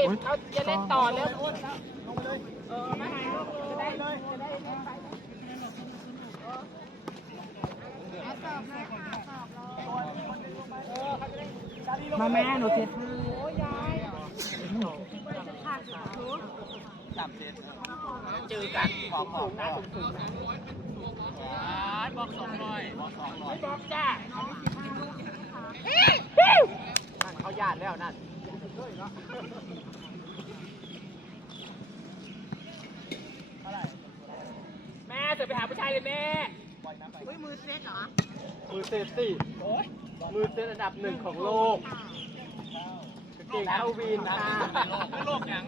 ยเขาจะเล่นต่อแล้วมาแม่หนูเจ็ดสามเจ็ดเจอยันบอกบอกนะบอกสองร้อยบอกสองร้อยบอกจ้าเขาหยาดแล้วนั่นแม่ เสไปหาผู้ชายเลยแม่มือเซตเหรอ มือเซตสิมือเซตอันดับหนึ่งของโลก เก่งเอาวินนะโลกยัง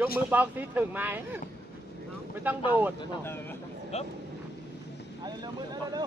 ยกมือบอกซีถึงไหม ไม่ต้องโดดเร็วเร็วเร็ว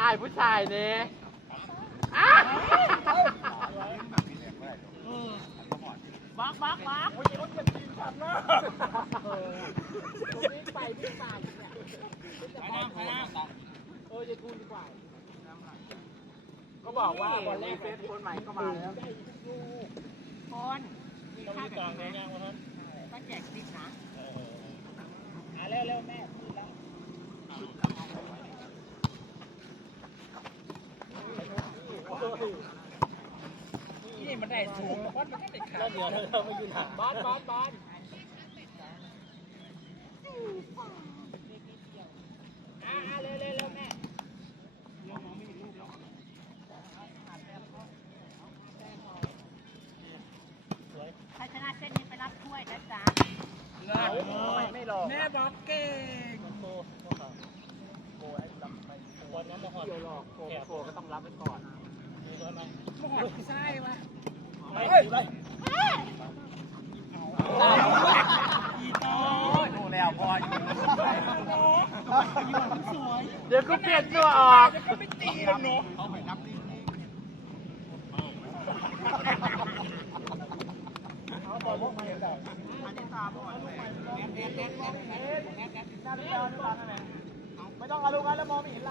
อายผู้ชายเนี่ยบักบักบักไปพี่สามไปน้ำไปน้ำเออเดี๋ยวคุณไก็บอกว่าบอลเล่เฟสคนใหม่ก็มาแล้วคนมีค่าแก่งไหมปาแก่งติดนะเร็วเร็วแม่นี่มันได้สูงบ้านมันได้ขาวเราไปยืนบ้านบ้านบ้านแม่บอกเก่งโบโบใรับไปวันนั้นไม่หอดเดี๋ยวหลอกโบก็ต้องรับไปก่อนเดี๋ยวก็เปลี่ยนตัวออกไม่ต้องอาลูกันแล้วมองไม่เห็นไร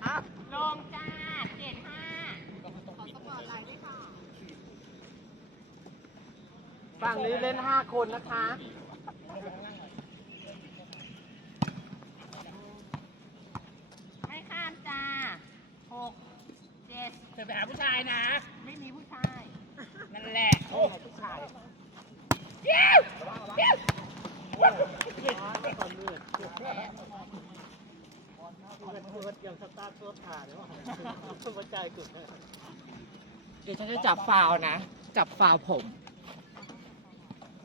ฝั่งนี้เล่นห้าคนนะคะ ให้ข้ามจ้าหกเจ็ดเธอไปหาผู้ชายนะ ไม่มีผู้ชาย นั่นแหละ โอ้ผู้ชายยิ้มยิ้มว้าวเกิดเกิดเกิดเกี่ยวกับตาโซฟาเนาะหัวใจเกิดเดี๋ยวฉันจะจับฟาวนะ จับฟาวผม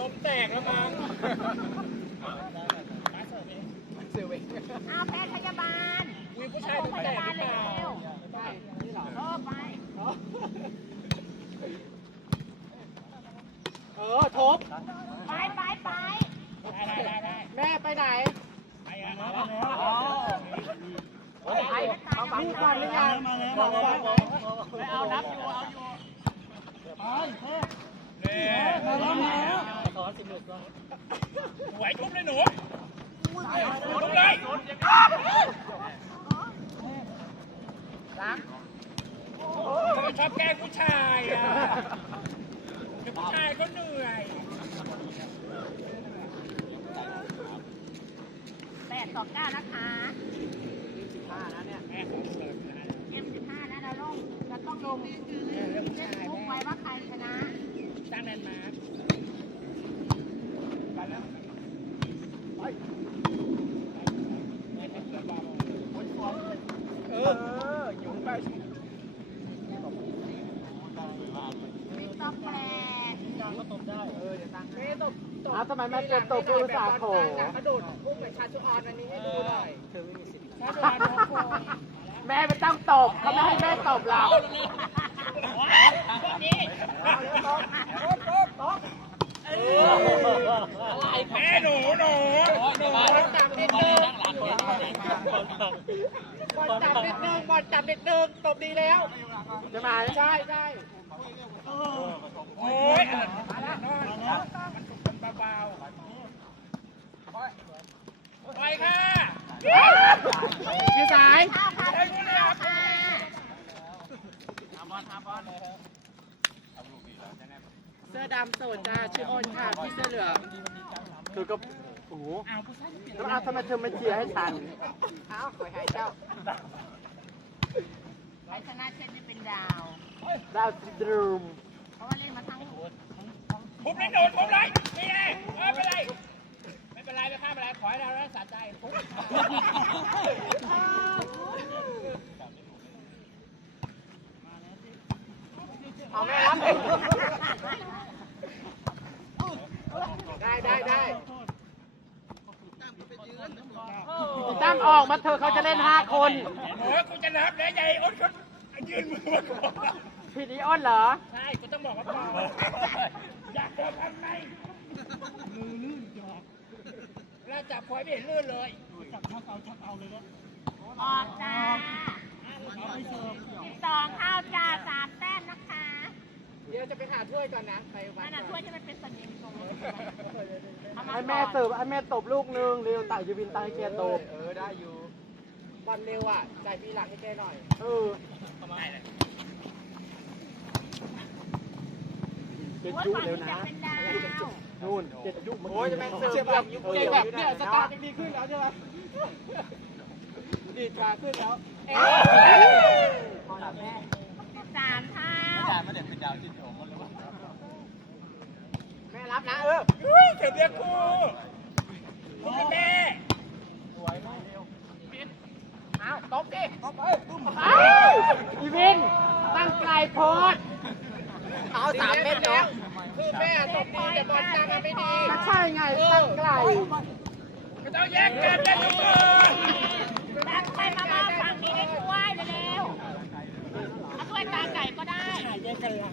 นมแตกแล้วมั้งเอาแพทย์พยาบาลวิผู้ชายพยาบาลเร็วชอบไปเออ ทบไปไปไปไปแม่ไปไหน ไปแล้วไปแล้วไปแล้วไปแล้วไปแล้วไปแล้วไปแล้วไปแล้วไปแล้วไปแล้วไปแล้วไปแล้วสิบหกหวยทุบเลยหนูทุบเลยล้างทำไมชอบแกล้งผู้ชายอะผู้ชายก็เหนื่อยแปดสองเก้านะคะสิบห้าแล้วเนี่ยแม่ของเธอเอ็มสิบห้าแล้วนะลงแล้วต้องลงเรื่องผู้ชายมันมาเจ็บตกโทรศัพท์กระโดดพุ่งไปชาชูออนวันนี้ให้ดูหน่อยอโขแม่ไม่ต้องตกเขาไม่ให้แม่ตบเรานี้ตบตบไอ้แม่หนูหนูหนูจับเด็ดเดิอบอลตับเด็ดเด้อบอลตับเด็ดเด้อตบดีแล้วจะมาใช่ใช่โอ้ยไปค่ะพี่สาย เสื้อดำโสดจ้าชอโอนค่ะ พี่เสื้อเหลืองคือก็ โอ้โหต้องเอาทำไมเธอไม่เชียร์ให้ฉันเอาหวยหายเจ้าไอ้ชนะเช่นนี้เป็นดาว ดาวสตรูมดผมไลยโดนผมเลยนี่ไงไม่เป็นไร ไม่เป็นไร ไม่ฆ่าไม่เป็นไร ขอให้เรารักษาใจมาแล้วเอาไงได้ได้ได้ตั้งออกมาเธอเขาจะเล่นห้าคนโอ้ยคุณจะนับเลยใหญ่ อ้นยืนมือก่อนพี่นิอ้นเหรอ ใช่คุณต้องบอกว่าเ่าอยากจับอันไหนมือลื่นจอกแล้วจับพอยไม่เห็นลื่นเลย จับทักเอาทักเอาเลยวะออกจ้าสสองข้าวจาสามแต้มนะคะ เดี๋ยวจะไปหาถ้วยก่อนนะ ไปวันนั้นถ้วยมันเป็นสันิมตรงนี้ใ้แม่ตบใหแม่ตบลูกนึง เร็วตายยูบินตายเกียตบ เออได้อยู่บอลเร็วอ่ะ ใจพีหลังให้เกรหน่อยเออเป็นจุ่เร็วนะนู่นเจ็ดยุ่มโอ้ยจะเป็นเสือแบบยุ่เจ็แบบเนี่ย สตาร์ทดีขึ้นแล้วใช่ไหมดีขาขึ้นแล้วสามเท้าสามเท้าไม่ได้มาเด็กเป็นดาวจิตโอมันเล้ว่าแม่รับนะเออเฮ้ยเด็กครูคุณแม่สวยมากเร็วบินเอาตบดิตบไปอีวินตั้งไกลโพสเอาสามเมตรแล้ว คือแม่ตกตีแต่บอลจังไม่ดีใช่ไงตั้งไกลเจ้าแยกกันเลยทุกคนตั้งไปมาบ้างฝั่งนี้ได้ช่วยไปแล้ว เอาช่วยตาไก่ก็ได้แยกกันละ